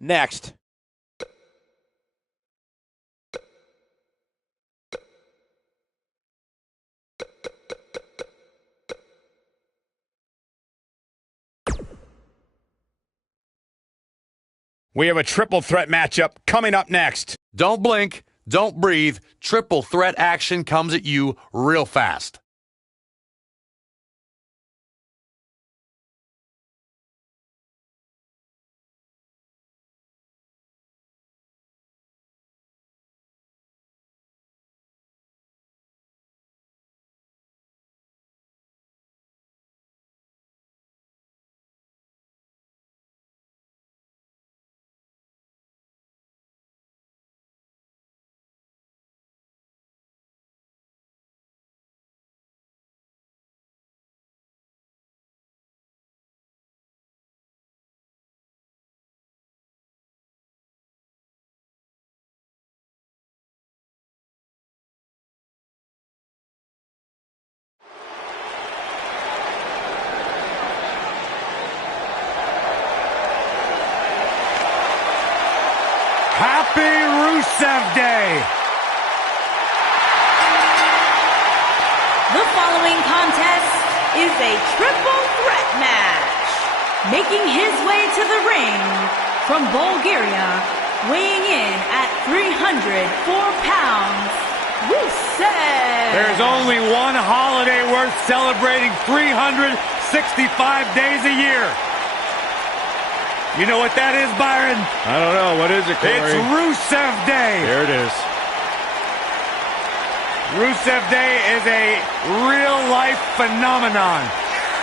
next. We have a triple threat matchup coming up next. Don't blink, don't breathe. Triple threat action comes at you real fast. Happy Rusev Day! The following contest is a triple threat match. Making his way to the ring from Bulgaria, weighing in at 304 pounds, Rusev. There's only one holiday worth celebrating 365 days a year. You know what that is, Byron? I don't know. What is it, Corey? It's Rusev Day. There it is. Rusev Day is a real-life phenomenon,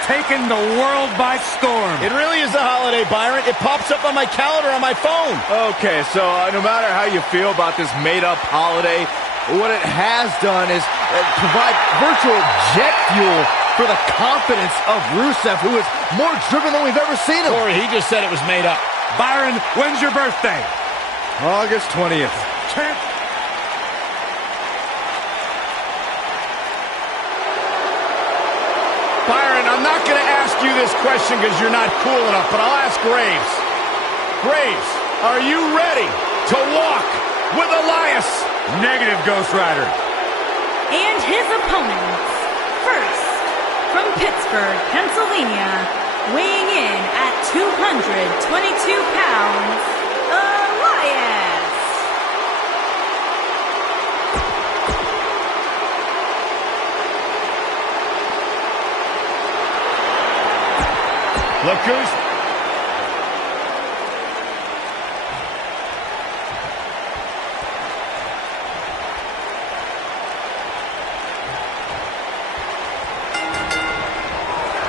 taking the world by storm. It really is a holiday, Byron. It pops up on my calendar on my phone. Okay, so no matter how you feel about this made-up holiday, what it has done is provide virtual jet fuel for the confidence of Rusev, who is more driven than we've ever seen him. Corey, he just said it was made up. Byron, when's your birthday? August 20th. Byron, I'm not going to ask you this question because you're not cool enough, but I'll ask Graves. Graves, are you ready to walk with Elias? Negative, Ghost Rider. And his opponents, first, from Pittsburgh, Pennsylvania, weighing in at 222 pounds, Elias. Look who's...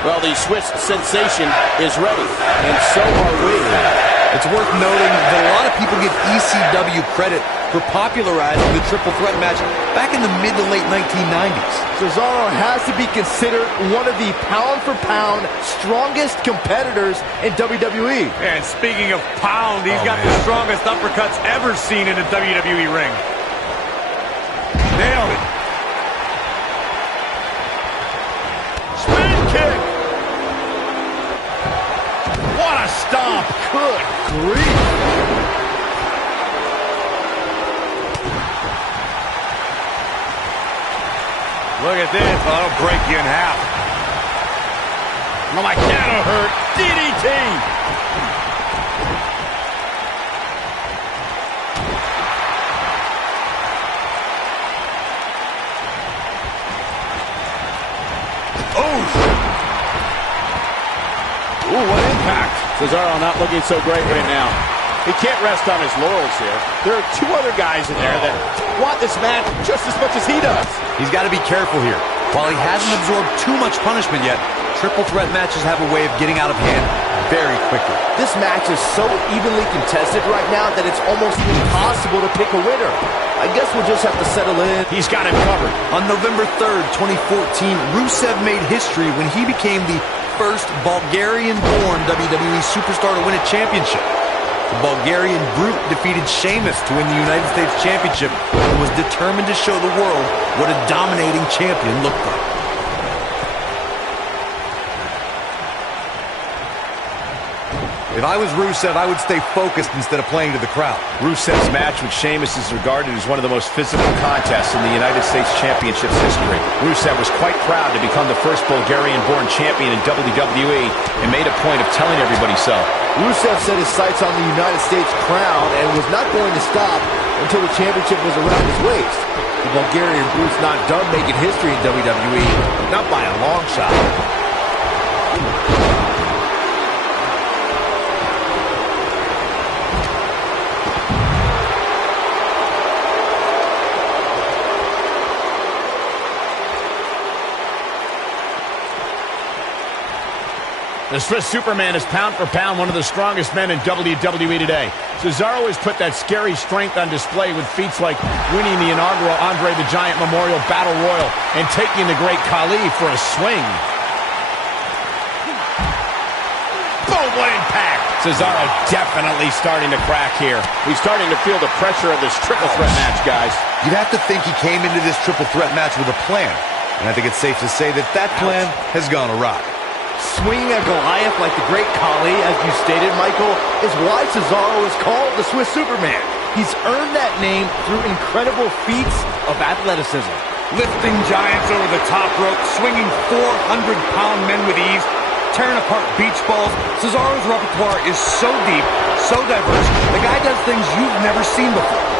Well, the Swiss sensation is ready, and so are we. It's worth noting that a lot of people give ECW credit for popularizing the triple threat match back in the mid to late 1990s. Cesaro has to be considered one of the pound-for-pound strongest competitors in WWE. And speaking of pound, he's got the strongest uppercuts ever seen in a WWE ring. Nailed it. Spin kick. What a stomp. Good grief. Look at this. Oh, that'll break you in half. Oh, my cat'll hurt. DDT. Ooh, what impact. Cesaro not looking so great right now. He can't rest on his laurels here. There are two other guys in there that want this match just as much as he does. He's got to be careful here. While he hasn't absorbed too much punishment yet, triple threat matches have a way of getting out of hand very quickly. This match is so evenly contested right now that it's almost impossible to pick a winner. I guess we'll just have to settle in. He's got him covered. On November 3rd, 2014, Rusev made history when he became the first Bulgarian-born WWE superstar to win a championship. The Bulgarian Brute defeated Sheamus to win the United States Championship and was determined to show the world what a dominating champion looked like. If I was Rusev, I would stay focused instead of playing to the crowd. Rusev's match with Sheamus is regarded as one of the most physical contests in the United States Championship's history. Rusev was quite proud to become the first Bulgarian-born champion in WWE and made a point of telling everybody so. Rusev set his sights on the United States crown and was not going to stop until the championship was around his waist. The Bulgarian Brute's not done making history in WWE, not by a long shot. The Swiss Superman is pound for pound one of the strongest men in WWE today. Cesaro has put that scary strength on display with feats like winning the inaugural Andre the Giant Memorial Battle Royal and taking the Great Khali for a swing. Boom, what impact! Cesaro definitely starting to crack here. He's starting to feel the pressure of this triple threat match, guys. You'd have to think he came into this triple threat match with a plan. And I think it's safe to say that that plan has gone awry. Swinging at Goliath like the Great Khali, as you stated, Michael, is why Cesaro is called the Swiss Superman. He's earned that name through incredible feats of athleticism. Lifting giants over the top rope, swinging 400-pound men with ease, tearing apart beach balls. Cesaro's repertoire is so deep, so diverse. The guy does things you've never seen before.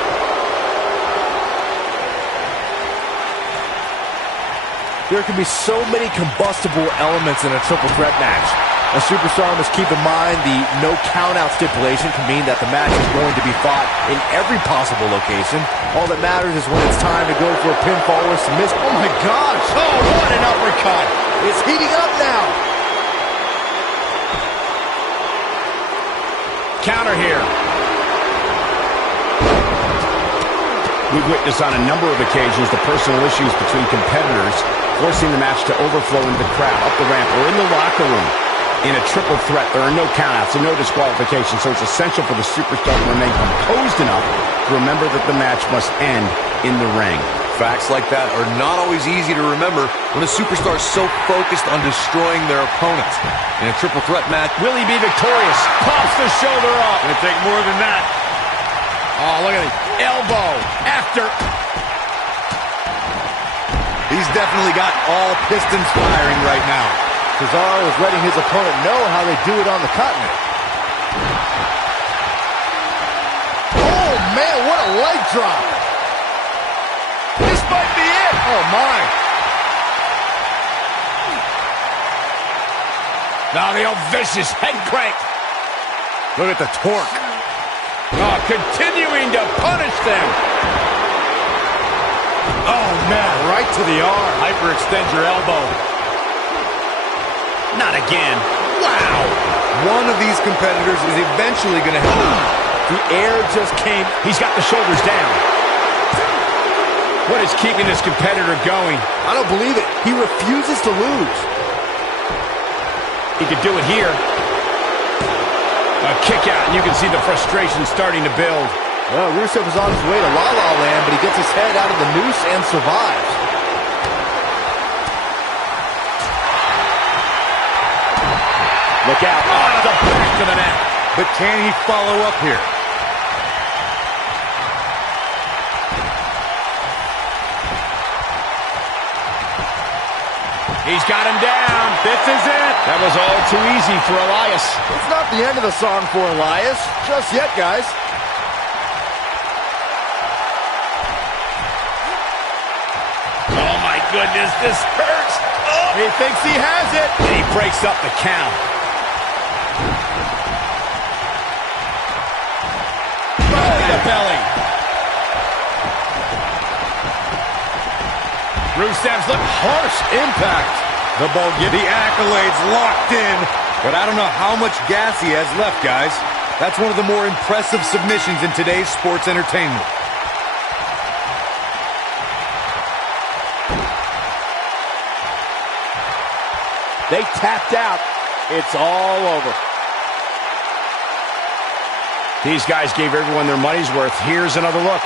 There can be so many combustible elements in a triple threat match. A superstar must keep in mind the no count-out stipulation can mean that the match is going to be fought in every possible location. All that matters is when it's time to go for a pinfall or submission. Oh my gosh! Oh, what an uppercut! It's heating up now! Counter here. We've witnessed on a number of occasions the personal issues between competitors forcing the match to overflow into the crowd, up the ramp, or in the locker room. In a triple threat, there are no countouts and no disqualifications, so it's essential for the superstar to remain composed enough to remember that the match must end in the ring. Facts like that are not always easy to remember when a superstar is so focused on destroying their opponents. In a triple threat match, Will he be victorious? Pops the shoulder up. Gonna take more than that. Oh, look at the elbow after. he's definitely got all pistons firing right now. Cesaro is letting his opponent know how they do it on the continent. Oh, man, what a leg drop. This might be it. Oh, my. Now the old vicious head crank. Look at the torque. Oh, continuing to punish them. Oh, man, right to the arm. Hyperextend your elbow. Not again. Wow. One of these competitors is eventually going to have him. The air just came. He's got the shoulders down. What is keeping this competitor going? I don't believe it. He refuses to lose. He could do it here. A kick out, and you can see the frustration starting to build. Well, Rusev is on his way to La La Land, but he gets his head out of the noose and survives. Look out. Oh, the back to the net. But can he follow up here? He's got him down. This is it. That was all too easy for Elias. It's not the end of the song for Elias. Just yet, guys. Oh, my goodness. This hurts. Oh. He thinks he has it. And he breaks up the count. Belly to belly. Rusev's look harsh impact. The accolades locked in, but I don't know how much gas he has left, guys. That's one of the more impressive submissions in today's sports entertainment. They tapped out. It's all over. These guys gave everyone their money's worth. Here's another look.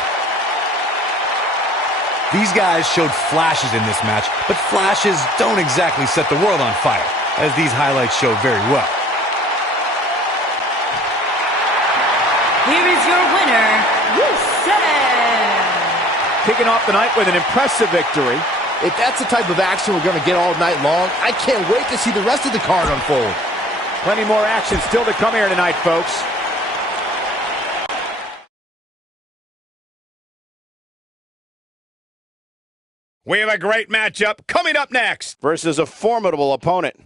These guys showed flashes in this match, but flashes don't exactly set the world on fire, as these highlights show very well. here is your winner, Rusev. Kicking off the night with an impressive victory. If that's the type of action we're going to get all night long, I can't wait to see the rest of the card unfold. Plenty more action still to come here tonight, folks. We have a great matchup coming up next. Versus a formidable opponent.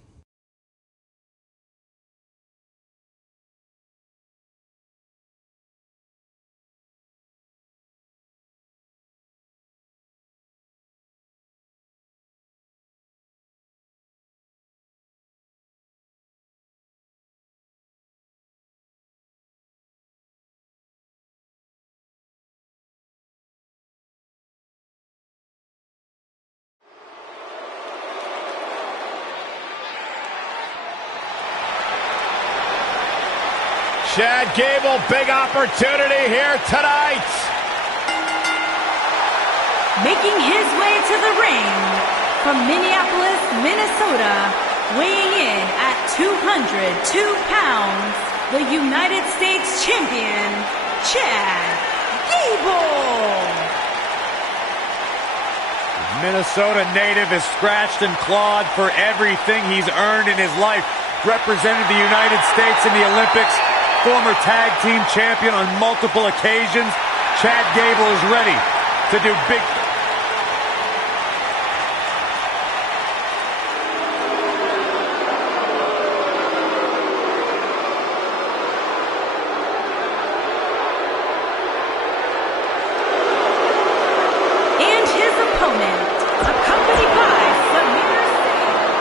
Chad Gable, big opportunity here tonight. Making his way to the ring from Minneapolis, Minnesota, weighing in at 202 pounds, the United States Champion, Chad Gable. Minnesota native is scratched and clawed for everything he's earned in his life. Represented the United States in the Olympics. Former tag team champion on multiple occasions. Chad Gable is ready to do big. And his opponent, accompanied by Samir Singh.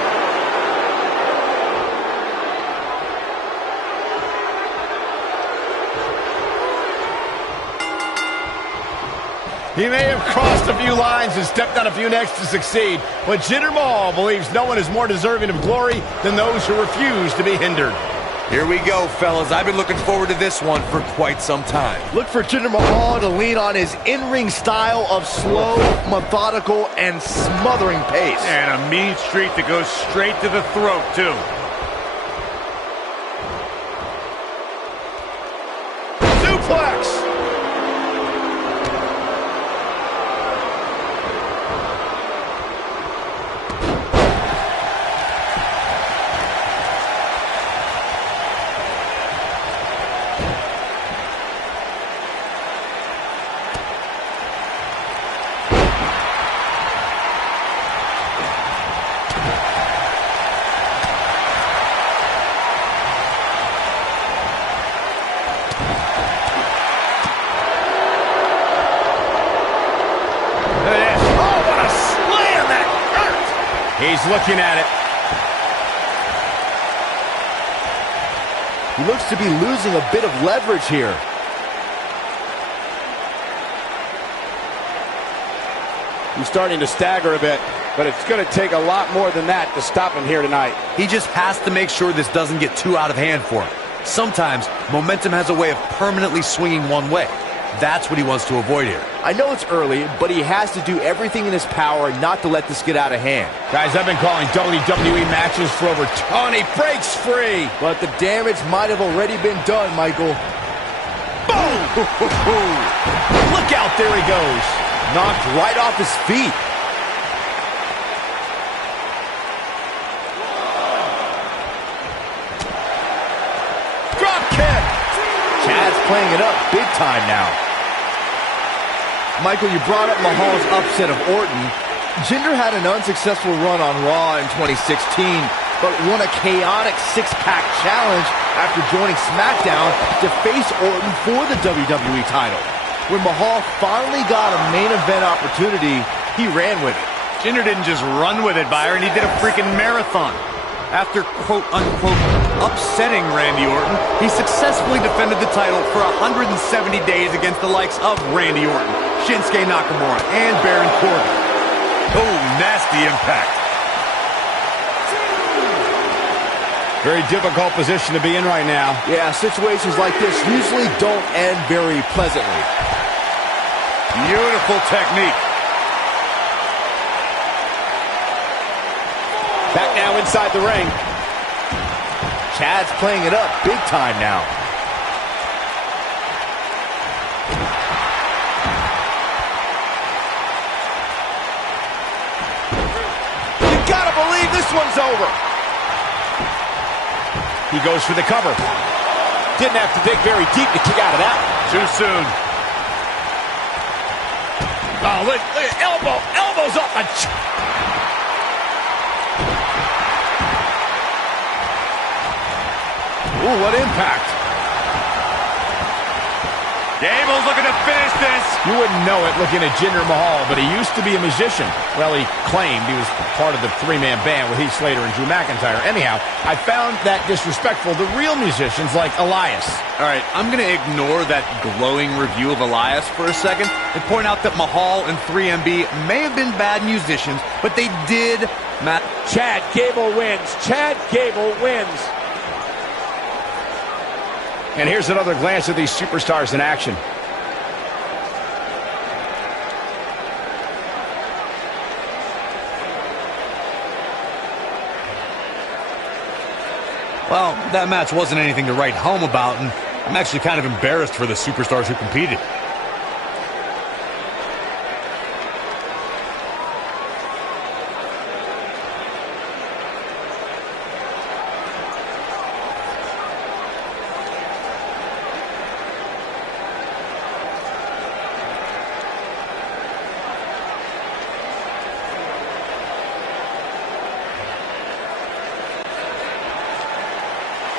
He may have crossed a few lines and stepped on a few necks to succeed, but Jinder Mahal believes no one is more deserving of glory than those who refuse to be hindered. Here we go, fellas. I've been looking forward to this one for quite some time. Look for Jinder Mahal to lean on his in-ring style of slow, methodical, and smothering pace. And a mean streak that goes straight to the throat, too. Suplex! He's looking at it. He looks to be losing a bit of leverage here. He's starting to stagger a bit, but it's going to take a lot more than that to stop him here tonight. He just has to make sure this doesn't get too out of hand for him. Sometimes, momentum has a way of permanently swinging one way. That's what he wants to avoid here. I know it's early, but he has to do everything in his power not to let this get out of hand. Guys, I've been calling WWE matches for over 20. Breaks free. But the damage might have already been done, Michael. Boom! Look out, there he goes. Knocked right off his feet. Drop kick. Chad's playing it up big time now. Michael, you brought up Mahal's upset of Orton. Jinder had an unsuccessful run on Raw in 2016, but won a chaotic six-pack challenge after joining SmackDown to face Orton for the WWE title. When Mahal finally got a main event opportunity, he ran with it. Jinder didn't just run with it, Byron. He did a freaking marathon. After quote-unquote upsetting Randy Orton, he successfully defended the title for 170 days against the likes of Randy Orton, Shinsuke Nakamura, and Baron Corbin. Oh, nasty impact. Very difficult position to be in right now. Yeah, situations like this usually don't end very pleasantly. Beautiful technique. Back now inside the ring. Chad's playing it up big time now. You gotta believe this one's over. He goes for the cover. Didn't have to dig very deep to kick out of that. Too soon. Oh, look at elbows off the... Ooh, what impact. Gable's looking to finish this. You wouldn't know it looking at Jinder Mahal, but he used to be a musician. Well, he claimed he was part of the three-man band with Heath Slater and Drew McIntyre. Anyhow, I found that disrespectful to real musicians like Elias. All right, I'm going to ignore that glowing review of Elias for a second and point out that Mahal and 3MB may have been bad musicians, but they did... Chad Gable wins. Chad Gable wins. And here's another glance at these superstars in action. Well, that match wasn't anything to write home about, and I'm actually kind of embarrassed for the superstars who competed.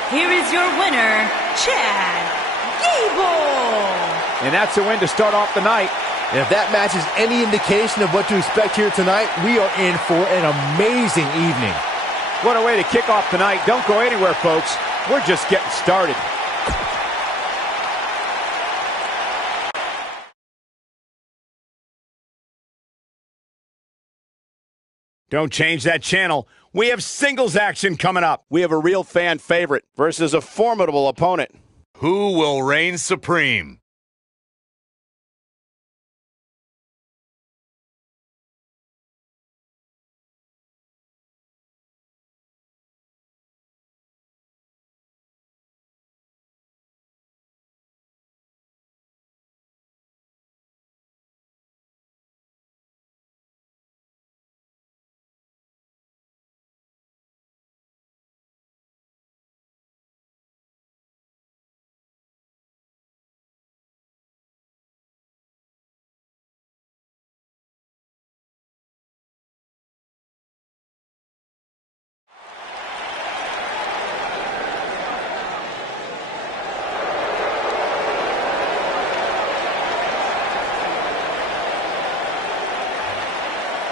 Here is your winner, Chad Gable. And that's a win to start off the night. And if that match is any indication of what to expect here tonight, we are in for an amazing evening. What a way to kick off tonight. Don't go anywhere, folks. We're just getting started. Don't change that channel. We have singles action coming up. We have a real fan favorite versus a formidable opponent. Who will reign supreme?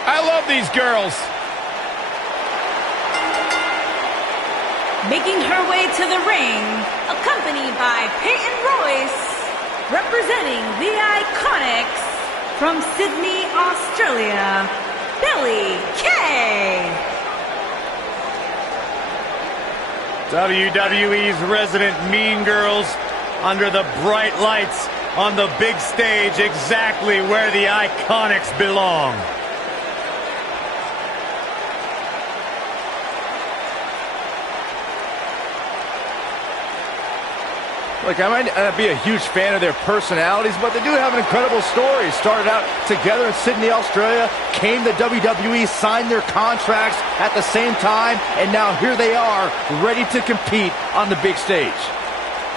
I love these girls. Making her way to the ring, accompanied by Peyton Royce, representing the Iconics from Sydney, Australia, Billie Kay. WWE's resident mean girls under the bright lights on the big stage, exactly where the Iconics belong. Look, I might not be a huge fan of their personalities, but they do have an incredible story. Started out together in Sydney, Australia, came to WWE, signed their contracts at the same time, and now here they are, ready to compete on the big stage.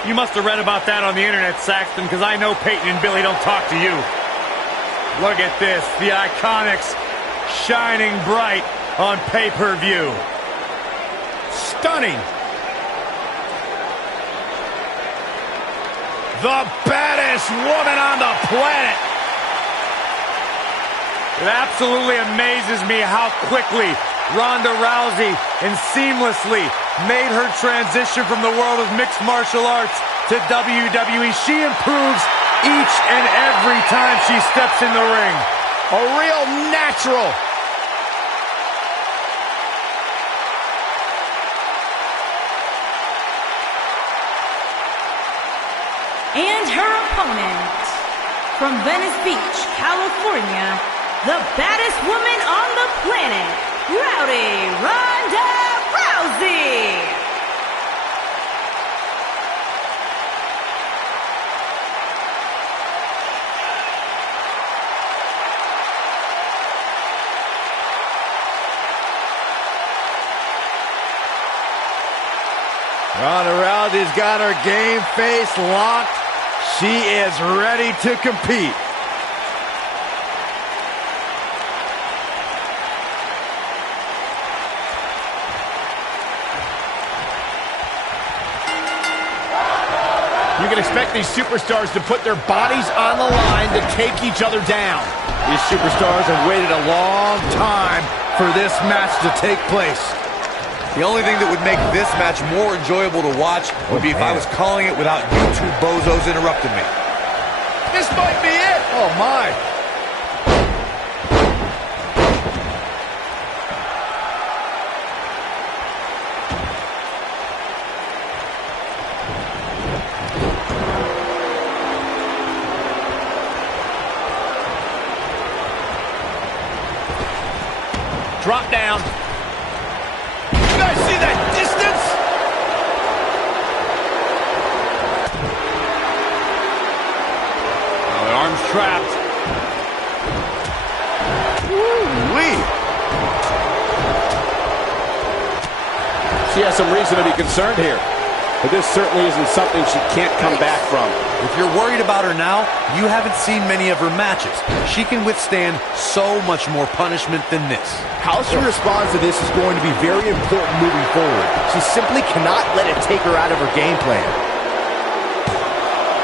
You must have read about that on the internet, Saxton, because I know Peyton and Billie don't talk to you. Look at this, the Iconics shining bright on pay-per-view. Stunning. The baddest woman on the planet. It absolutely amazes me how quickly Ronda Rousey and seamlessly made her transition from the world of mixed martial arts to WWE. She improves each and every time she steps in the ring. A real natural. And her opponent, from Venice Beach, California, the baddest woman on the planet, Rowdy Ronda Rousey. Ronda Rousey's got her game face locked. She is ready to compete. You can expect these superstars to put their bodies on the line to take each other down. These superstars have waited a long time for this match to take place. The only thing that would make this match more enjoyable to watch would be if I was calling it without you two bozos interrupting me. This might be it. Oh, my. Drop down. You guys see that distance? Oh, the arm's trapped. Woo-wee. She has some reason to be concerned here, but this certainly isn't something she can't come back from. If you're worried about her now, you haven't seen many of her matches. She can withstand so much more punishment than this. How she responds to this is going to be very important moving forward. She simply cannot let it take her out of her game plan.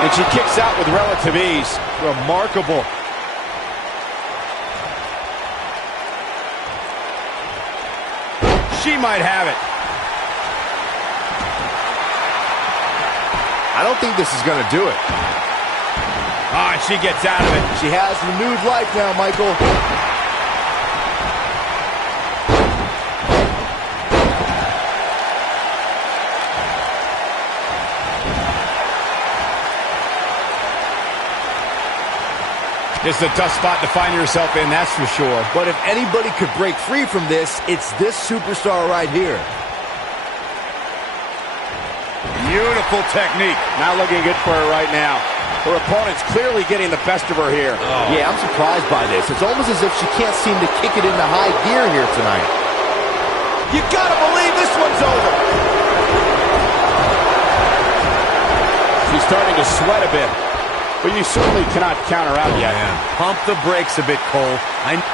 And she kicks out with relative ease. Remarkable. She might have it. I don't think this is going to do it. Ah, and she gets out of it. She has renewed life now, Michael. This is a tough spot to find yourself in, that's for sure. But if anybody could break free from this, it's this superstar right here. Beautiful technique. Not looking good for her right now. Her opponent's clearly getting the best of her here. Oh. Yeah, I'm surprised by this. It's almost as if she can't seem to kick it into high gear here tonight. You gotta believe this one's over. She's starting to sweat a bit, but you certainly cannot count her out yet. Man, pump the brakes a bit, Cole.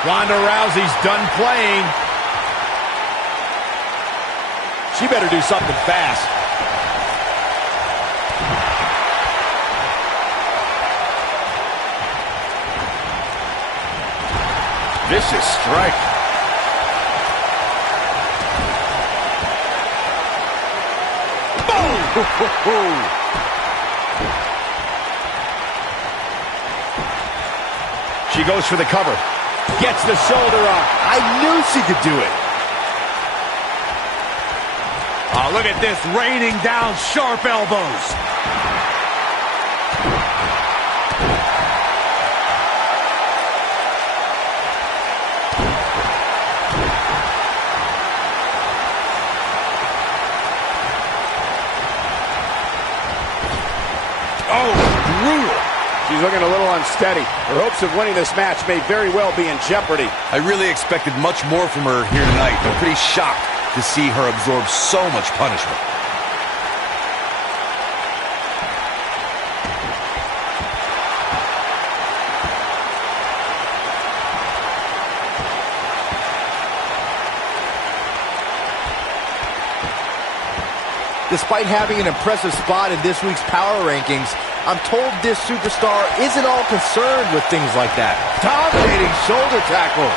Ronda Rousey's done playing. She better do something fast. Vicious strike. Boom! She goes for the cover. Gets the shoulder up. I knew she could do it. Oh, look at this, raining down sharp elbows. Oh, brutal. She's looking a little unsteady. Her hopes of winning this match may very well be in jeopardy. I really expected much more from her here tonight. I'm pretty shocked to see her absorb so much punishment. Despite having an impressive spot in this week's power rankings, I'm told this superstar isn't all concerned with things like that. Dominating shoulder tackle.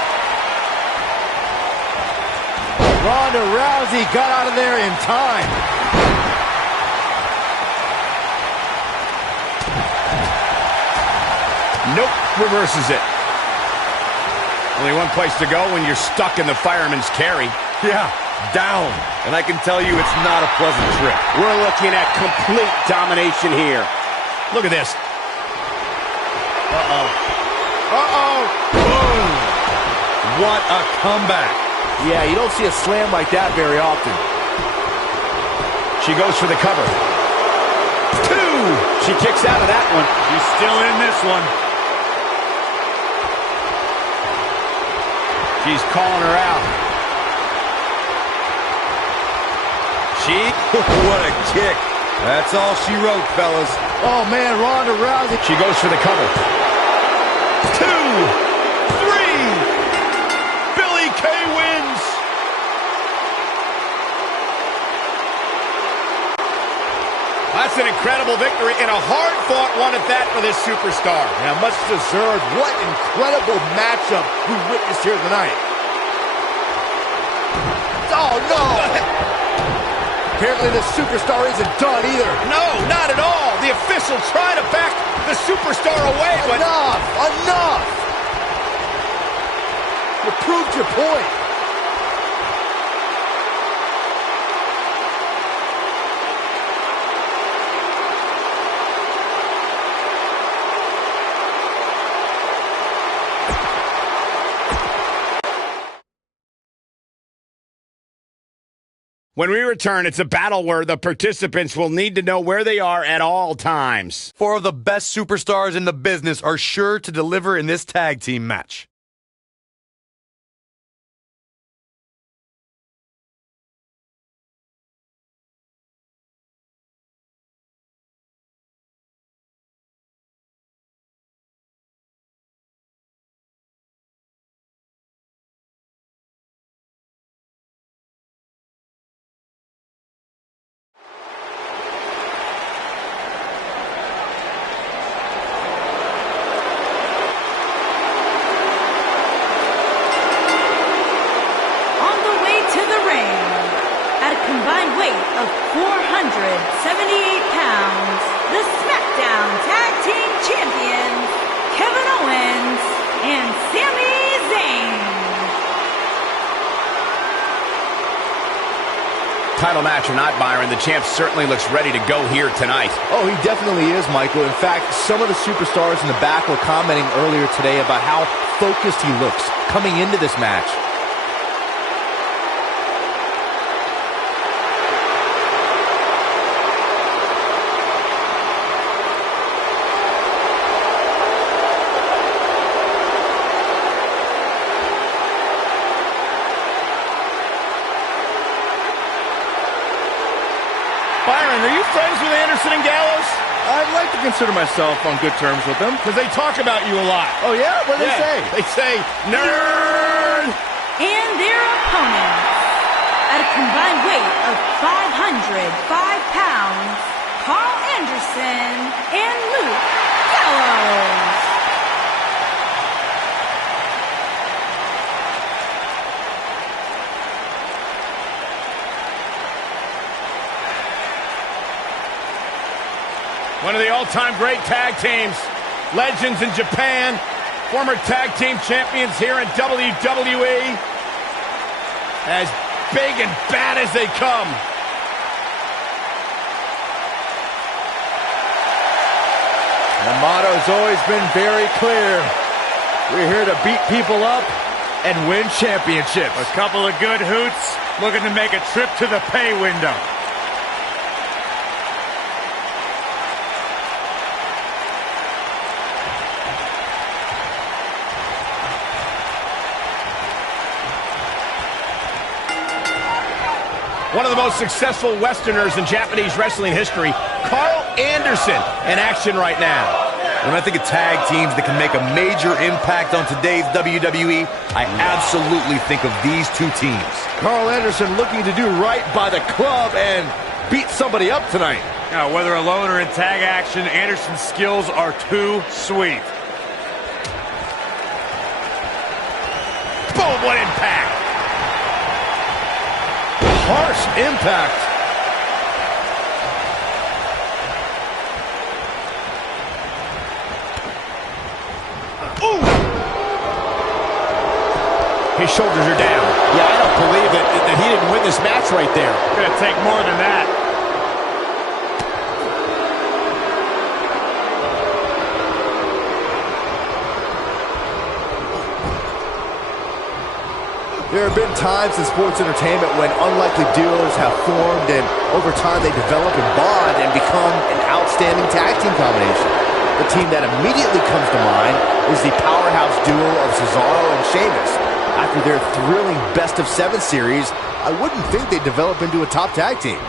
Ronda Rousey got out of there in time. Nope, reverses it. Only one place to go when you're stuck in the fireman's carry. Yeah, down. And I can tell you it's not a pleasant trip. We're looking at complete domination here. Look at this. Uh-oh. Uh-oh. Boom. What a comeback. Yeah, you don't see a slam like that very often. She goes for the cover. 2. She kicks out of that one. She's still in this one. She's calling her out. What a kick. That's all she wrote, fellas. Oh, man, Ronda Rousey. She goes for the cover. 2, 3. Billie Kay wins. That's an incredible victory and a hard-fought one at that for this superstar. Yeah, much deserved. What incredible matchup we witnessed here tonight. Oh, no! Apparently the superstar isn't done either. No, not at all. The official trying to back the superstar away, but... Enough! You proved your point. When we return, it's a battle where the participants will need to know where they are at all times. 4 of the best superstars in the business are sure to deliver in this tag team match. Combined weight of 478 pounds, the SmackDown Tag Team Champions, Kevin Owens and Sami Zayn. Title match or not, Byron, the champ certainly looks ready to go here tonight. Oh, he definitely is, Michael. In fact, some of the superstars in the back were commenting earlier today about how focused he looks coming into this match. Byron, are you friends with Anderson and Gallows? I'd like to consider myself on good terms with them. Because they talk about you a lot. Oh, yeah? What do they say? They say, nerd! And their opponents, at a combined weight of 505 pounds, Carl Anderson and Luke Gallows. One of the all-time great tag teams. Legends in Japan. Former tag team champions here in WWE. As big and bad as they come. The motto's always been very clear. We're here to beat people up and win championships. A couple of good hoots looking to make a trip to the pay window. One of the most successful Westerners in Japanese wrestling history, Carl Anderson, in action right now. When I think of tag teams that can make a major impact on today's WWE, I absolutely think of these two teams. Carl Anderson looking to do right by the club and beat somebody up tonight. Now, whether alone or in tag action, Anderson's skills are too sweet. Boom, what impact! Harsh impact. Ooh! His shoulders are down. Yeah, I don't believe it that he didn't win this match right there. Gonna take more than that. There have been times in sports entertainment when unlikely duos have formed and over time they develop and bond and become an outstanding tag team combination. The team that immediately comes to mind is the powerhouse duo of Cesaro and Sheamus. After their thrilling best-of-7 series, I wouldn't think they'd develop into a top tag team.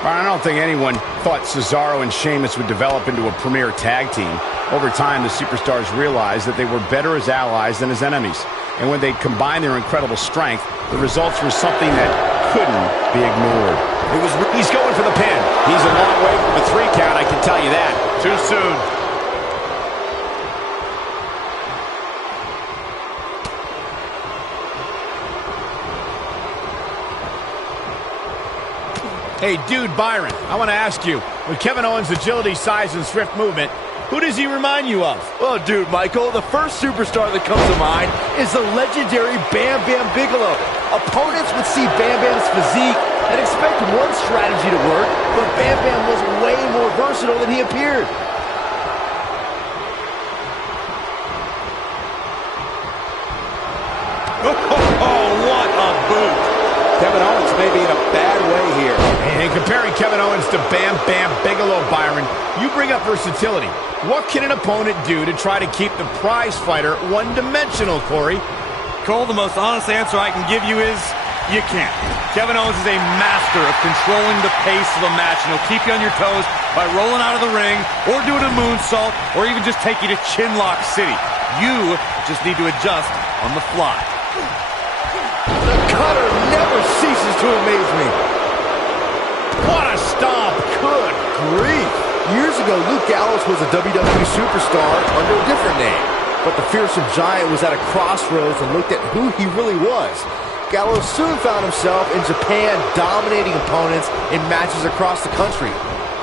I don't think anyone thought Cesaro and Sheamus would develop into a premier tag team. Over time, the superstars realized that they were better as allies than as enemies. And when they combined their incredible strength, the results were something that couldn't be ignored. He's going for the pin. He's a long way from a 3 count, I can tell you that. Too soon. Hey, dude, Byron, I want to ask you, with Kevin Owens' agility, size, and swift movement, who does he remind you of? Well, dude, Michael, the first superstar that comes to mind is the legendary Bam Bam Bigelow. Opponents would see Bam Bam's physique and expect one strategy to work, but Bam Bam was way more versatile than he appeared. Oh, what a boot. Kevin Owens may be in a bad way here. And comparing Kevin Owens to Bam Bam Bigelow, Byron, you bring up versatility. What can an opponent do to try to keep the prize fighter one-dimensional, Corey? Cole, the most honest answer I can give you is you can't. Kevin Owens is a master of controlling the pace of a match, and he'll keep you on your toes by rolling out of the ring or doing a moonsault or even just take you to Chinlock City. You just need to adjust on the fly. The cutter never ceases to amaze me. What a stomp! Good grief. Years ago, Luke Gallows was a WWE superstar under a different name. But the fearsome giant was at a crossroads and looked at who he really was. Gallows soon found himself in Japan, dominating opponents in matches across the country.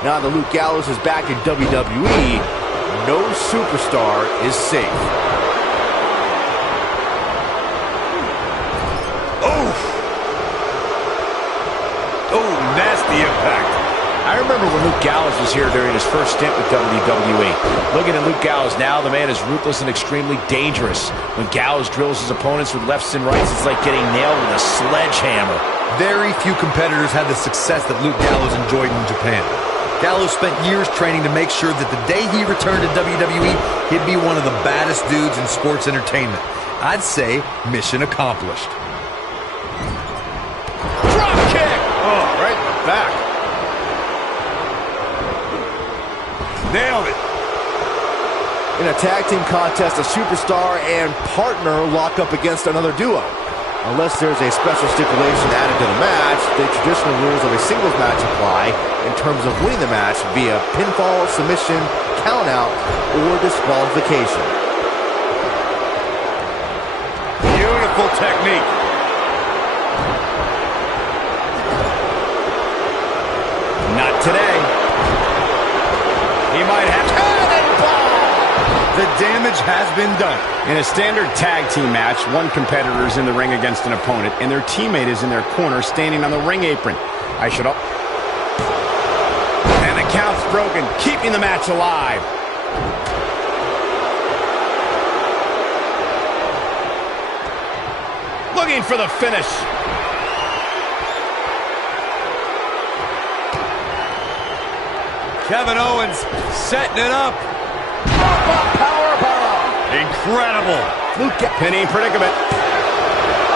Now that Luke Gallows is back in WWE, no superstar is safe. Oh, nasty impact. I remember when Luke Gallows was here during his first stint with WWE. Looking at Luke Gallows now, the man is ruthless and extremely dangerous. When Gallows drills his opponents with lefts and rights, it's like getting nailed with a sledgehammer. Very few competitors had the success that Luke Gallows enjoyed in Japan. Gallows spent years training to make sure that the day he returned to WWE, he'd be one of the baddest dudes in sports entertainment. I'd say mission accomplished. Drop kick! Oh, right in the back. Nailed it. In a tag team contest, a superstar and partner lock up against another duo. Unless there's a special stipulation added to the match, the traditional rules of a singles match apply in terms of winning the match via pinfall, submission, countout, or disqualification. Beautiful technique. Not today. He might have The damage has been done. In a standard tag team match, one competitor is in the ring against an opponent, and their teammate is in their corner standing on the ring apron. And the count's broken, keeping the match alive. Looking for the finish. Kevin Owens setting it up. Incredible. Pinning predicament.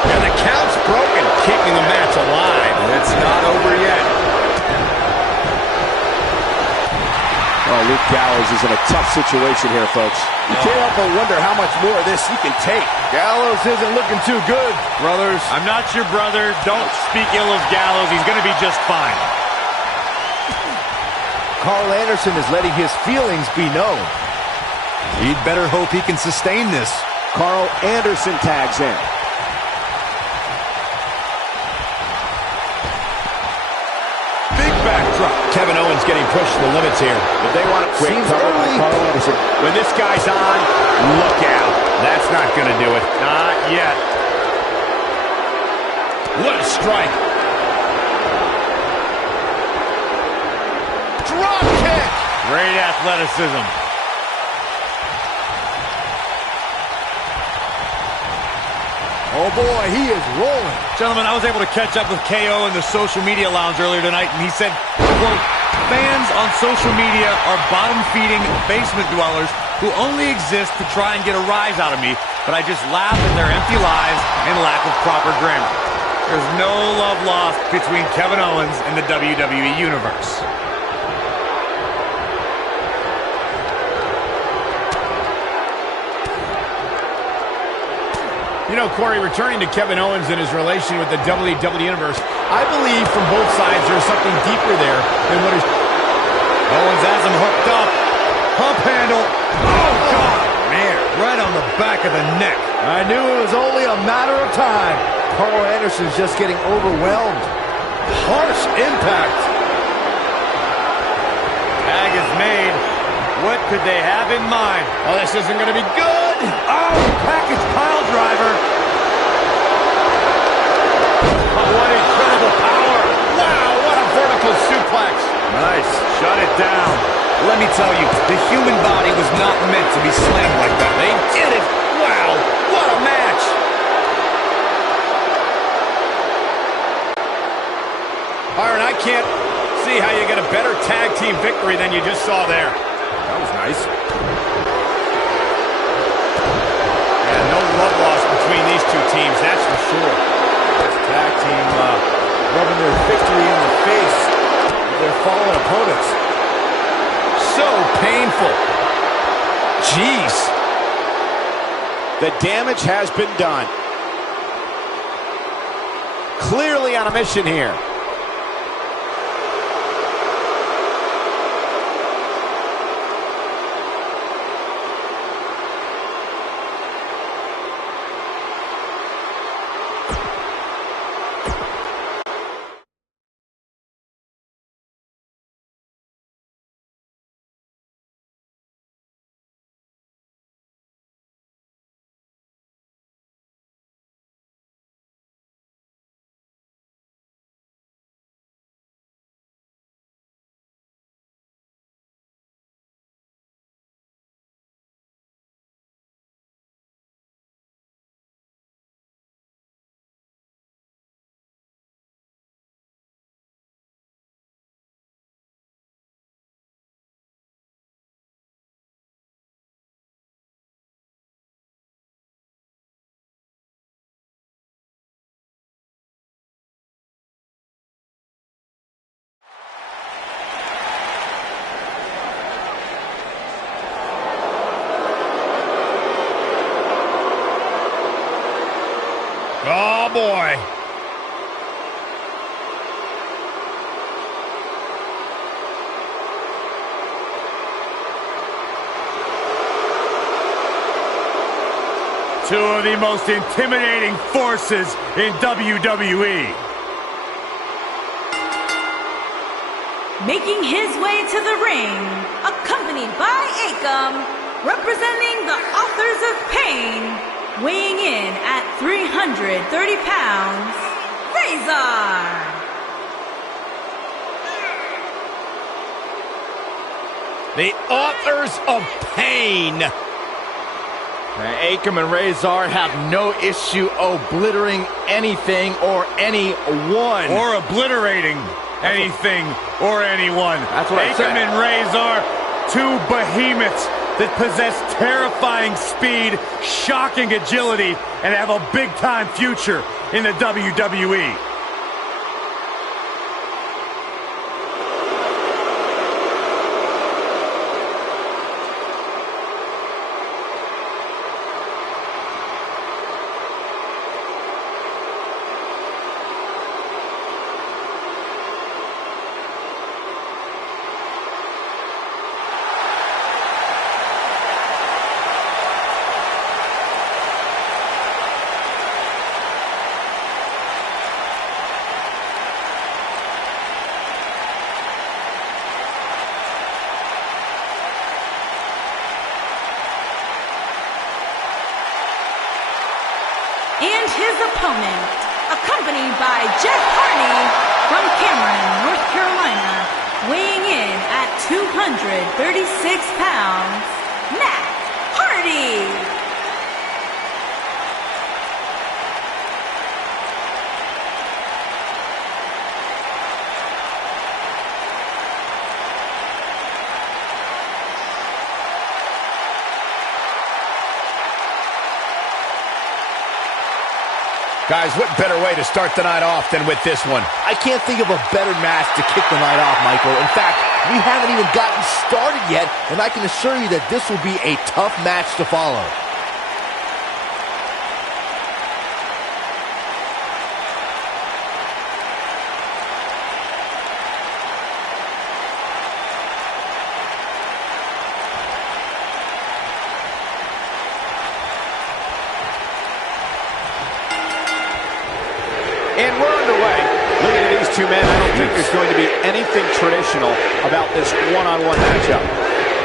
And the count's broken, keeping the match alive. It's not over yet. Oh, Luke Gallows is in a tough situation here, folks. You can't help but wonder how much more of this he can take. Gallows isn't looking too good, brothers. I'm not your brother. Don't speak ill of Gallows. He's going to be just fine. Carl Anderson is letting his feelings be known. He'd better hope he can sustain this. Carl Anderson tags in. Big backdrop. Kevin Owens getting pushed to the limits here. But they want a quick cover by Carl Anderson. When this guy's on, look out. That's not going to do it. Not yet. What a strike. Drop kick. Great athleticism. Oh boy, he is rolling. Gentlemen, I was able to catch up with KO in the social media lounge earlier tonight, and he said, quote, "Fans on social media are bottom-feeding basement dwellers who only exist to try and get a rise out of me, but I just laugh at their empty lies and lack of proper grammar." There's no love lost between Kevin Owens and the WWE Universe. You know, Corey, returning to Kevin Owens and his relation with the WWE Universe, I believe from both sides there's something deeper there than what is... Owens has him hooked up. Pump handle. Oh, God. Man, right on the back of the neck. I knew it was only a matter of time. Carl Anderson's just getting overwhelmed. Harsh impact. Tag is made. What could they have in mind? Oh, this isn't going to be good. Oh, package pile driver. Oh, what incredible power. Wow, what a vertical suplex. Nice. Shut it down. Let me tell you, the human body was not meant to be slammed like that. They did it. Wow, what a match. Byron, I can't see how you get a better tag team victory than you just saw there. That was nice. Yeah, no love lost between these two teams, that's for sure. This tag team rubbing their victory in the face of their fallen opponents. So painful. Jeez. The damage has been done. Clearly on a mission here. Oh, boy. Two of the most intimidating forces in WWE. Making his way to the ring, accompanied by Akam, representing the Authors of Pain, weighing in at 330 pounds, Razor. The Authors of Pain. Akam and Razor have no issue obliterating anything or anyone. Or obliterating anything or anyone. That's what I said. Akam and Razor, two behemoths that possess terrifying speed, shocking agility, and have a big-time future in the WWE. And his opponent, accompanied by Jeff Hardy from Cameron, North Carolina, weighing in at 236 pounds, Matt Hardy. Guys, what better way to start the night off than with this one? I can't think of a better match to kick the night off, Michael. In fact, we haven't even gotten started yet, and I can assure you that this will be a tough match to follow. And we're underway. Looking at these two men, I don't think there's going to be anything traditional about this one-on-one matchup.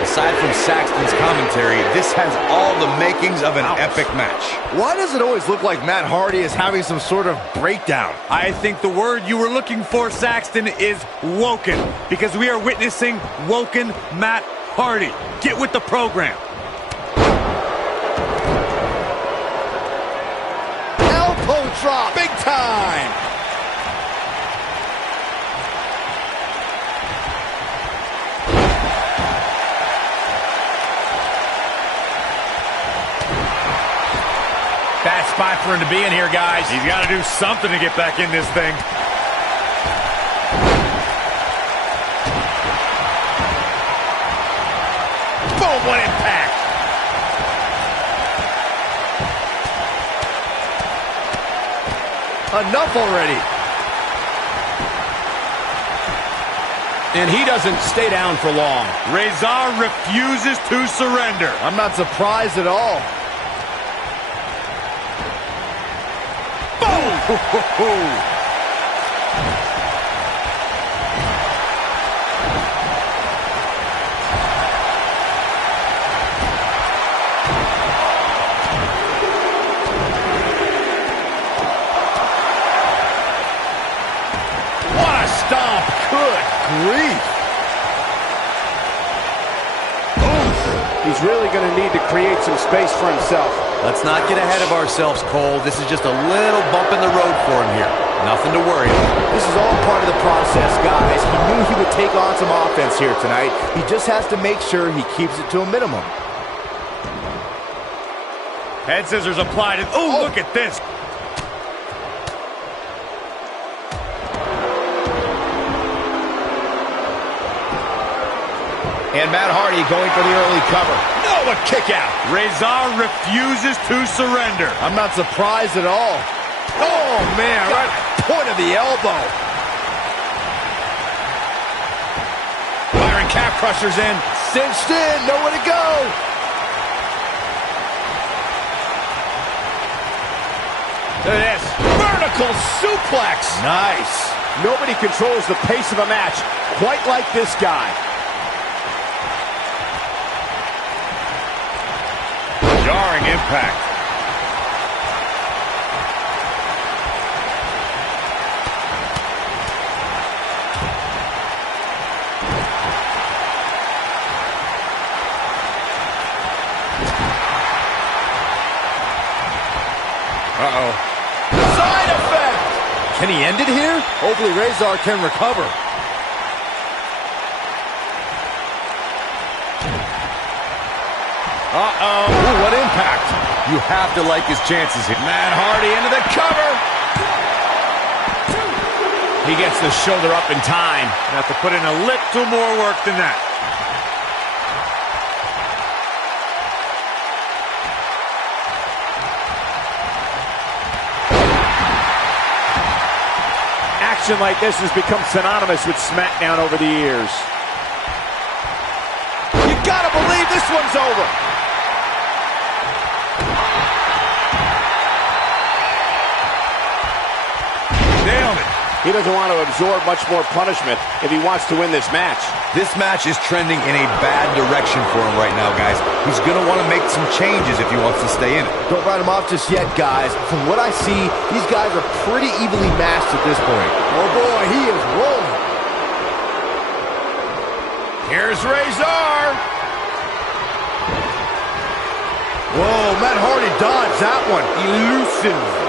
Aside from Saxton's commentary, this has all the makings of an epic match. Why does it always look like Matt Hardy is having some sort of breakdown? I think the word you were looking for, Saxton, is woken, because we are witnessing woken Matt Hardy. Get with the program. Elbow drop, big time. Bad spot for him to be in here, guys. He's got to do something to get back in this thing. Boom, what impact. Enough already. And he doesn't stay down for long. Rezar refuses to surrender. I'm not surprised at all. What a stomp. Good grief. He's really going to need to create some space for himself. Let's not get ahead of ourselves, Cole. This is just a little bump in the road for him here. Nothing to worry about. This is all part of the process, guys. He knew he would take on some offense here tonight. He just has to make sure he keeps it to a minimum. Head scissors applied. And, look at this. And Matt Hardy going for the early cover. No, a kick out. Rezar refuses to surrender. I'm not surprised at all. Oh, man, right at the point of the elbow. Byron calf crushers in. Cinched in, nowhere to go. Look at this. Vertical suplex. Nice. Nobody controls the pace of a match quite like this guy. Jarring impact. Side effect. Can he end it here? Hopefully Rezar can recover. Ooh, what impact. You have to like his chances here. Matt Hardy into the cover. He gets the shoulder up in time. Have to put in a little more work than that. Action like this has become synonymous with SmackDown over the years. You gotta believe this one's over. Nailed it. He doesn't want to absorb much more punishment if he wants to win this match. This match is trending in a bad direction for him right now, guys. He's going to want to make some changes if he wants to stay in it. Don't write him off just yet, guys. From what I see, these guys are pretty evenly matched at this point. Oh, boy, he is rolling. Here's Rezar. Whoa, Matt Hardy dodged that one. Elusive.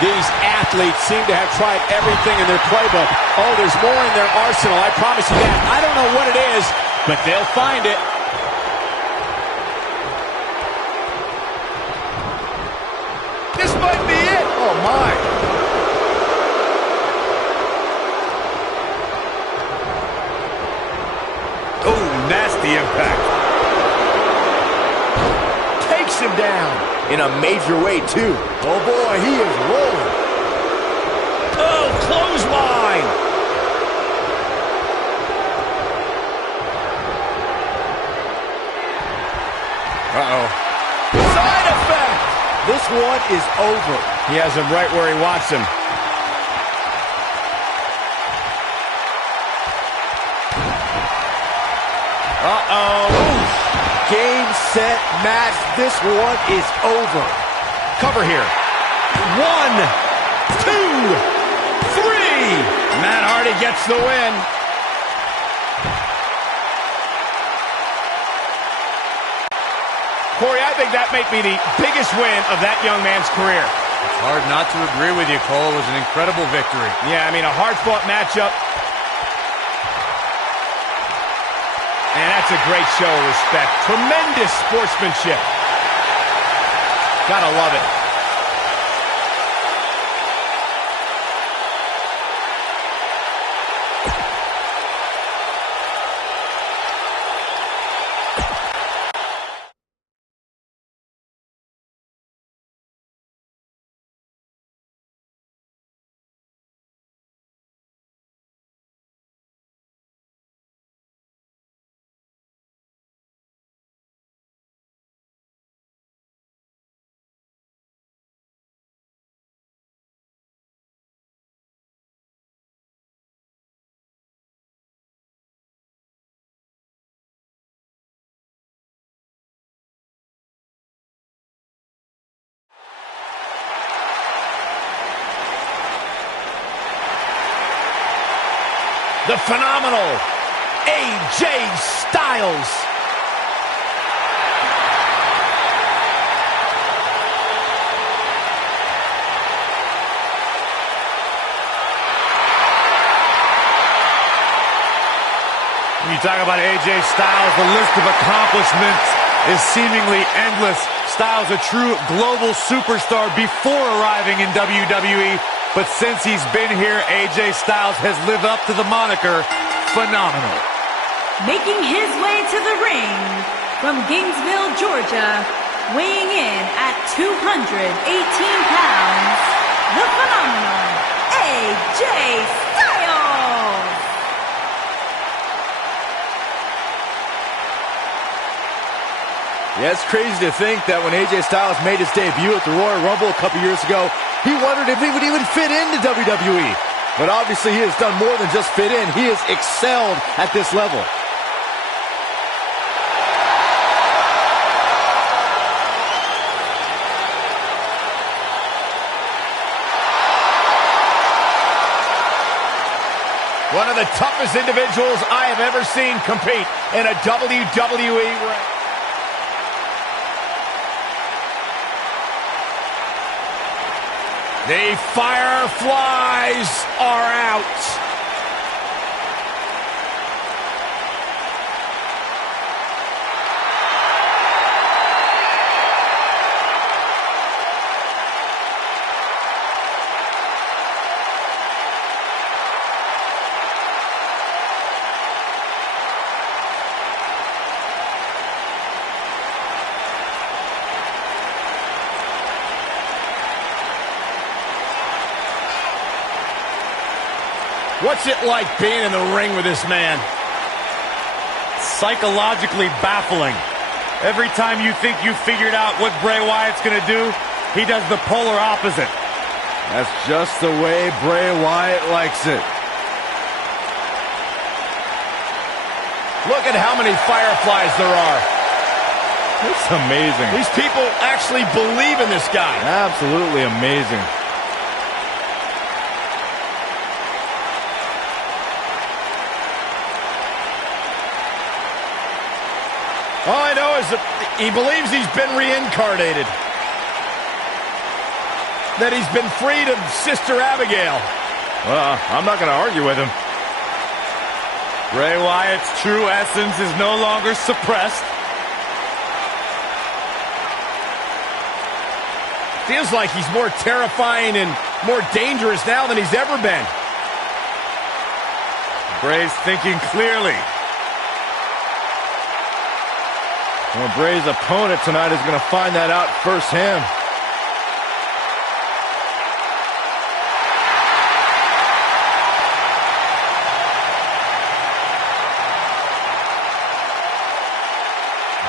These athletes seem to have tried everything in their playbook. Oh, there's more in their arsenal, I promise you that. I don't know what it is, but they'll find it. This might be it. Oh, my. Oh, nasty impact. Takes him down. In a major way, too. Oh, boy, he is rolling. Oh, clothesline. Uh-oh. Side effect. This one is over. He has him right where he wants him. Uh-oh. Game, set, match. This one is over. Cover here. 1, 2, 3. Matt Hardy gets the win. Corey, I think that might be the biggest win of that young man's career. It's hard not to agree with you, Cole. It was an incredible victory. Yeah, I mean, a hard-fought matchup. And that's a great show of respect. Tremendous sportsmanship. Gotta love it. The phenomenal AJ Styles. When you talk about AJ Styles, the list of accomplishments is seemingly endless. Styles, a true global superstar before arriving in WWE. But since he's been here, AJ Styles has lived up to the moniker phenomenal. Making his way to the ring from Gainesville, Georgia, weighing in at 218 pounds, the phenomenal AJ Styles. Yeah, it's crazy to think that when AJ Styles made his debut at the Royal Rumble a couple years ago, he wondered if he would even fit into WWE. But obviously he has done more than just fit in. He has excelled at this level. One of the toughest individuals I have ever seen compete in a WWE ring. The Fireflies are out. What's it like being in the ring with this man? Psychologically baffling. Every time you think you figured out what Bray Wyatt's going to do, he does the polar opposite. That's just the way Bray Wyatt likes it. Look at how many Fireflies there are. It's amazing. These people actually believe in this guy. Absolutely amazing. All I know is that he believes he's been reincarnated. that he's been freed of Sister Abigail. Well, I'm not going to argue with him. Bray Wyatt's true essence is no longer suppressed. Feels like he's more terrifying and more dangerous now than he's ever been. Bray's thinking clearly. Well, Bray's opponent tonight is going to find that out firsthand.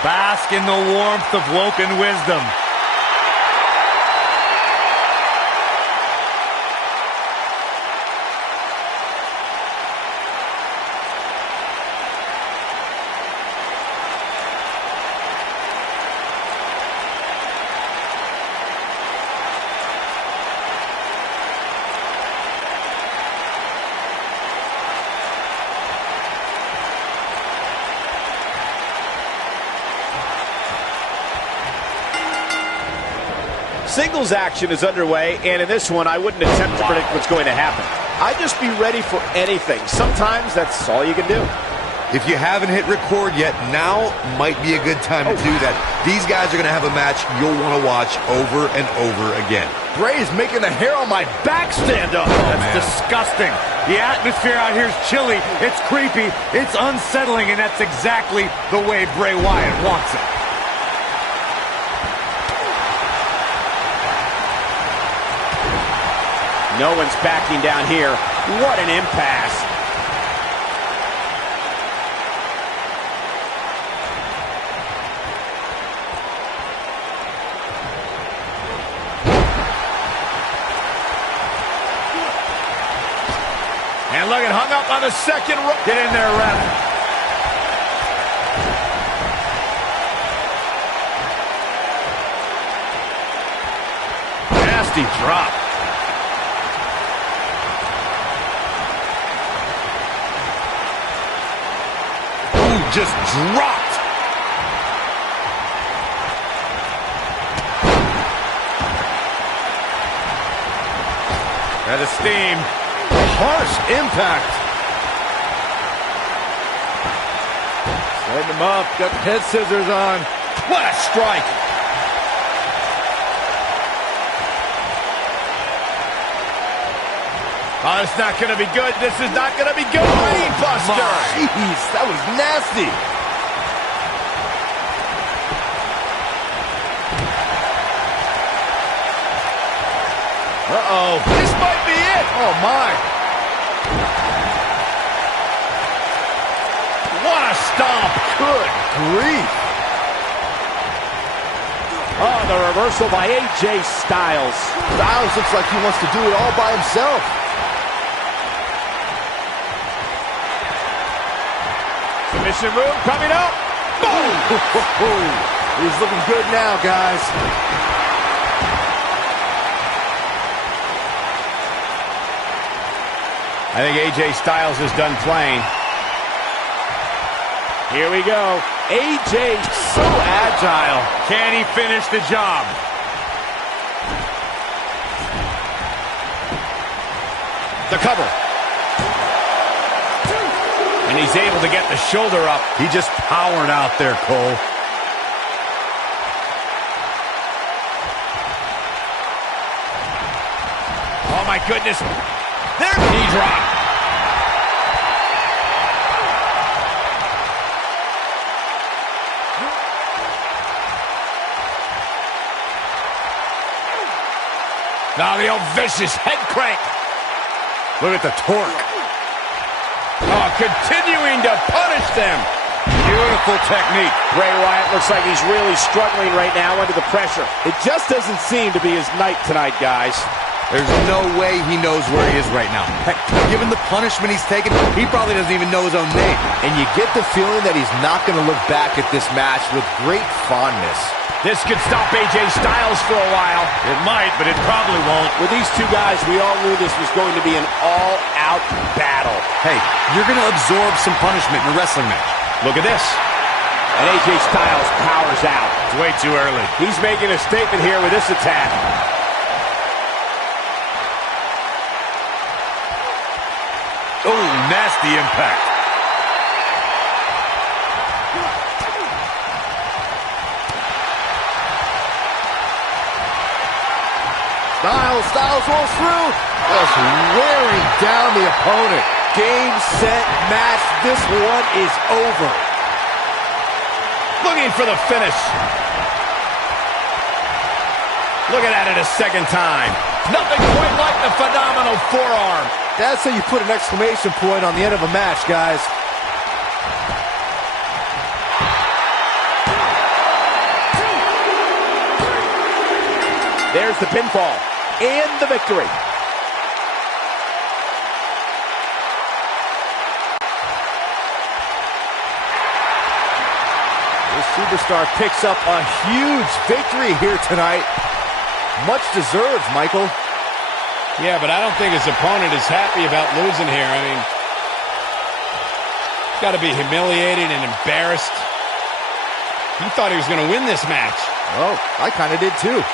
Bask in the warmth of Woken wisdom. Singles action is underway, and in this one, I wouldn't attempt to predict what's going to happen. I'd just be ready for anything. Sometimes that's all you can do. If you haven't hit record yet, now might be a good time to do that. These guys are going to have a match you'll want to watch over and over again. Bray is making the hair on my back stand up. That's disgusting. The atmosphere out here is chilly. It's creepy. It's unsettling, and that's exactly the way Bray Wyatt wants it. No one's backing down here. What an impasse. And look, it hung up on the second rope. Get in there, ref. Nasty drop. Just dropped. That is steam. Harsh impact. Setting him up. Got the head scissors on. What a strike. Oh, it's not going to be good. This is not going to be good. Brain buster. Jeez, that was nasty. Uh-oh. This might be it. Oh, my. What a stomp. Good grief. Oh, the reversal by AJ Styles. Styles looks like he wants to do it all by himself. Submission move coming up. Boom! He's looking good now, guys. I think AJ Styles is done playing. Here we go. AJ, so agile. Can he finish the job? The cover. And he's able to get the shoulder up. He just powered out there, Cole. Oh, my goodness. There, knee drop. Now the old vicious head crank. Look at the torque. Oh, continuing to punish them. Beautiful technique. Bray Wyatt looks like he's really struggling right now under the pressure. It just doesn't seem to be his night tonight, guys. There's no way he knows where he is right now. Heck, given the punishment he's taken, he probably doesn't even know his own name. And you get the feeling that he's not going to look back at this match with great fondness. This could stop AJ Styles for a while. It might, but it probably won't. With these two guys, we all knew this was going to be an all-out battle. Hey, you're going to absorb some punishment in a wrestling match. Look at this. And AJ Styles powers out. It's way too early. He's making a statement here with this attack. nasty impact. Styles rolls through, just wearing down the opponent. Game, set, match. This one is over. Looking for the finish. Looking at it a second time. Nothing quite like the phenomenal forearm. That's how you put an exclamation point on the end of a match, guys. There's the pinfall and the victory. This superstar picks up a huge victory here tonight. Much deserved, Michael. Yeah, but I don't think his opponent is happy about losing here. I mean, he's got to be humiliated and embarrassed. He thought he was going to win this match. Oh, I kind of did too.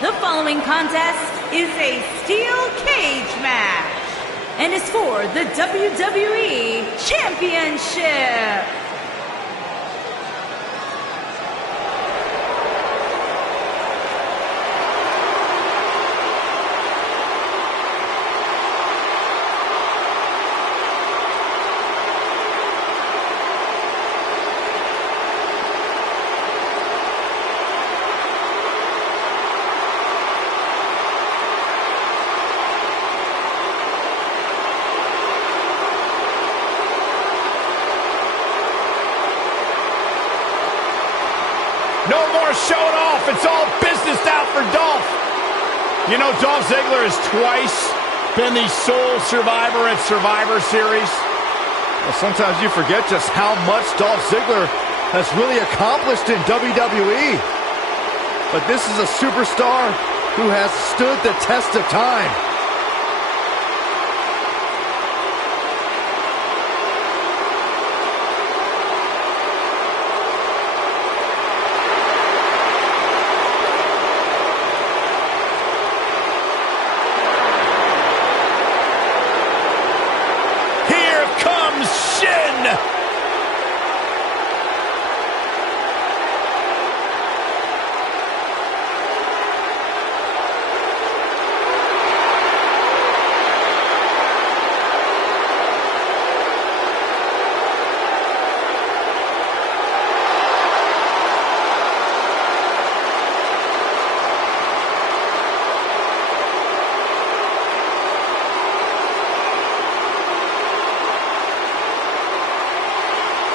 The following contest is a steel cage match and is for the WWE Championship. No more showing off. It's all business out for Dolph. You know, Dolph Ziggler has twice been the sole survivor at Survivor Series. Well, sometimes you forget just how much Dolph Ziggler has really accomplished in WWE. But this is a superstar who has stood the test of time.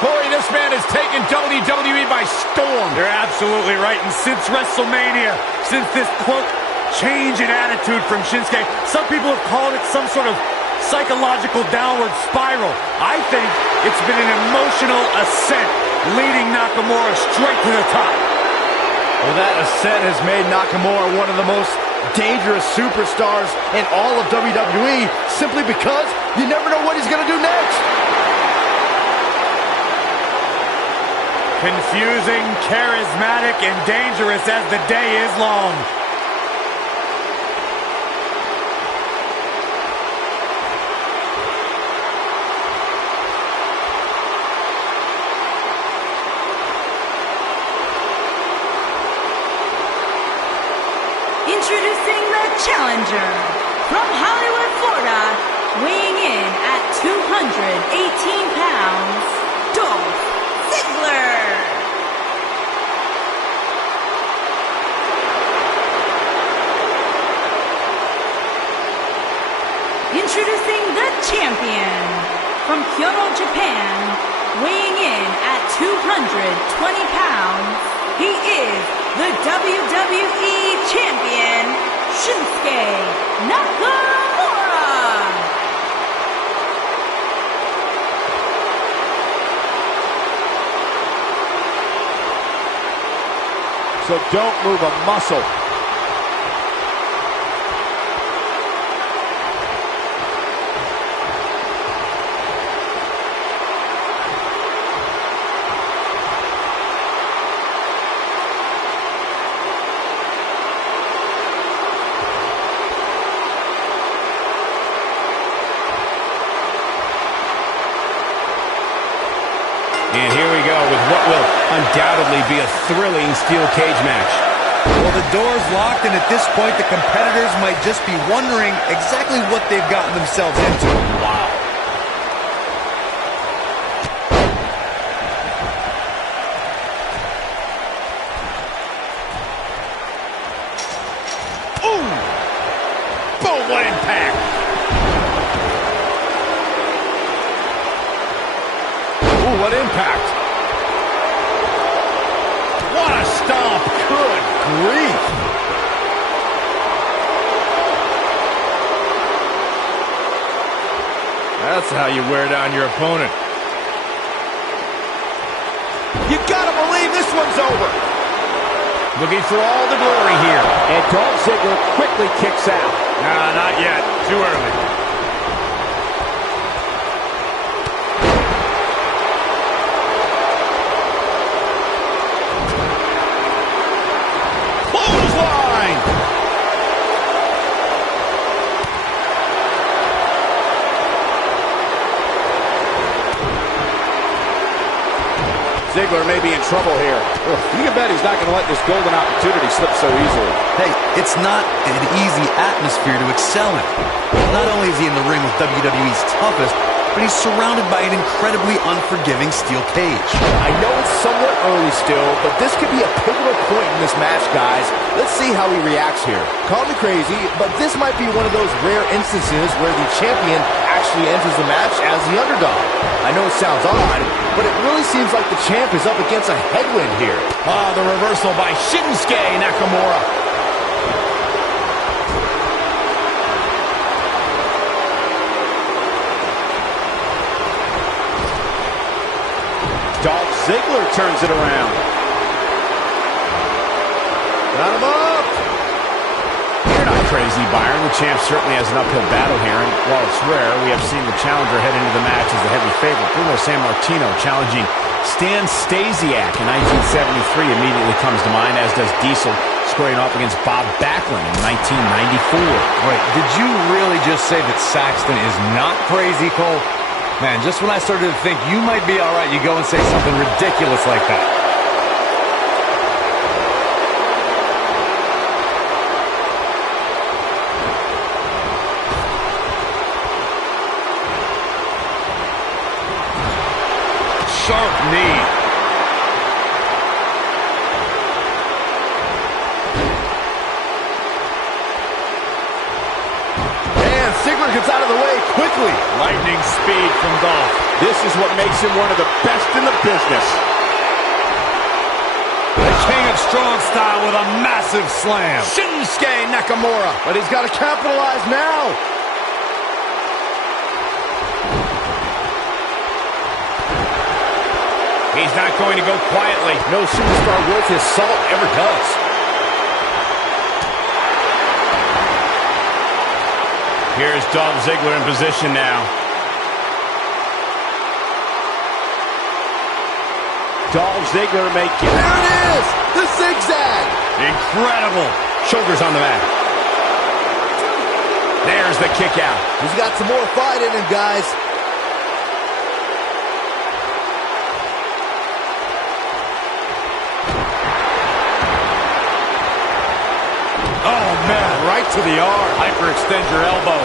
Corey, this man has taken WWE by storm. You're absolutely right. And since WrestleMania, since this, quote, change in attitude from Shinsuke, some people have called it some sort of psychological downward spiral. I think it's been an emotional ascent leading Nakamura straight to the top. Well, that ascent has made Nakamura one of the most dangerous superstars in all of WWE simply because you never know what he's going to do next. Confusing, charismatic, and dangerous as the day is long. challenger, from Hollywood, Florida, weighing in at 218 pounds, Dolph Ziggler. Introducing the champion, from Kyoto, Japan, weighing in at 220 pounds, he is the WWE Champion, Shinsuke Nakamura. So don't move a muscle. And here we go with what will undoubtedly be a thrilling steel cage match. Well, the door's locked, and at this point, the competitors might just be wondering exactly what they've gotten themselves into. Wow. Ooh! Boom, what impact! Ooh, what impact. What a stomp! Good grief. That's how you wear down your opponent. You gotta believe this one's over. Looking for all the glory here. And Dolph Ziggler quickly kicks out. Nah, not yet. Too early. Clothesline! Ziggler may be in trouble here. You can bet he's not going to let this golden opportunity slip so easily. Hey, it's not an easy atmosphere to excel in. Not only is he in the ring with WWE's toughest, but he's surrounded by an incredibly unforgiving steel cage. I know it's somewhat early still, but this could be a pivotal point in this match, guys. Let's see how he reacts here. Call me crazy, but this might be one of those rare instances where the champion actually enters the match as the underdog. I know it sounds odd, but it really seems like the champ is up against a headwind here. Ah, the reversal by Shinsuke Nakamura. Dolph Ziggler turns it around. Got him up. You're not crazy, Byron. The champ certainly has an uphill battle here, and while it's rare, we have seen the challenger head into the match as the heavy favorite. Bruno Sammartino challenging Stan Stasiak in 1973 immediately comes to mind, as does Diesel squaring off against Bob Backlund in 1994. Wait, did you really just say that Saxton is not crazy, Cole? Man, just when I started to think you might be all right, you go and say something ridiculous like that. Sharp knee. And Ziggler gets out of the way quickly. Lightning speed from Dolph. This is what makes him one of the best in the business. The king of strong style with a massive slam. Shinsuke Nakamura. But he's got to capitalize now. He's not going to go quietly. No superstar worth his salt ever does. Here's Dolph Ziggler in position now. Dolph Ziggler may get... There it is! The zigzag! Incredible. Shoulders on the mat. There's the kick out. He's got some more fight in him, guys. Oh, man. Right Right to the arm. Hyperextend your elbow.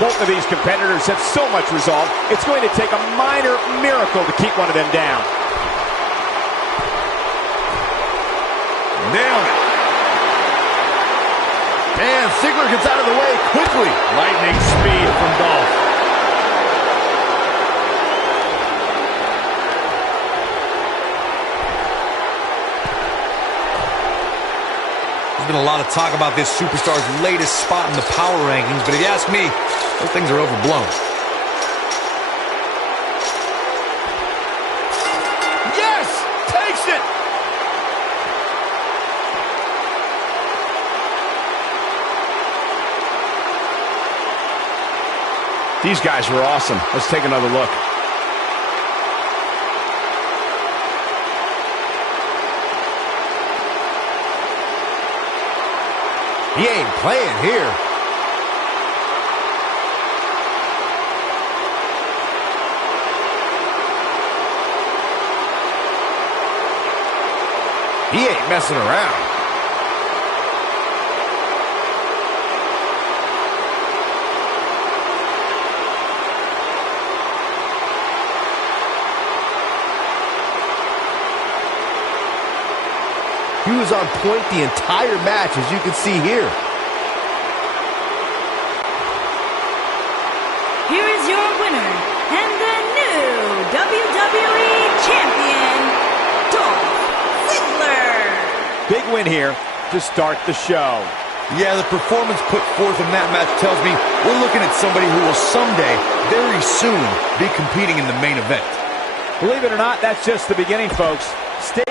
Both of these competitors have so much resolve, it's going to take a minor miracle to keep one of them down. Nailed it. And Ziggler gets out of the way quickly. Lightning speed from Dolph. There's been a lot of talk about this superstar's latest spot in the power rankings, but if you ask me, those things are overblown. Yes! Takes it! These guys were awesome. Let's take another look. He ain't playing here. He ain't messing around. He was on point the entire match, as you can see here. Here is your winner and the new WWE Champion, Dolph Ziggler. Big win here to start the show. Yeah, the performance put forth in that match tells me we're looking at somebody who will someday, very soon, be competing in the main event. Believe it or not, that's just the beginning, folks. Stay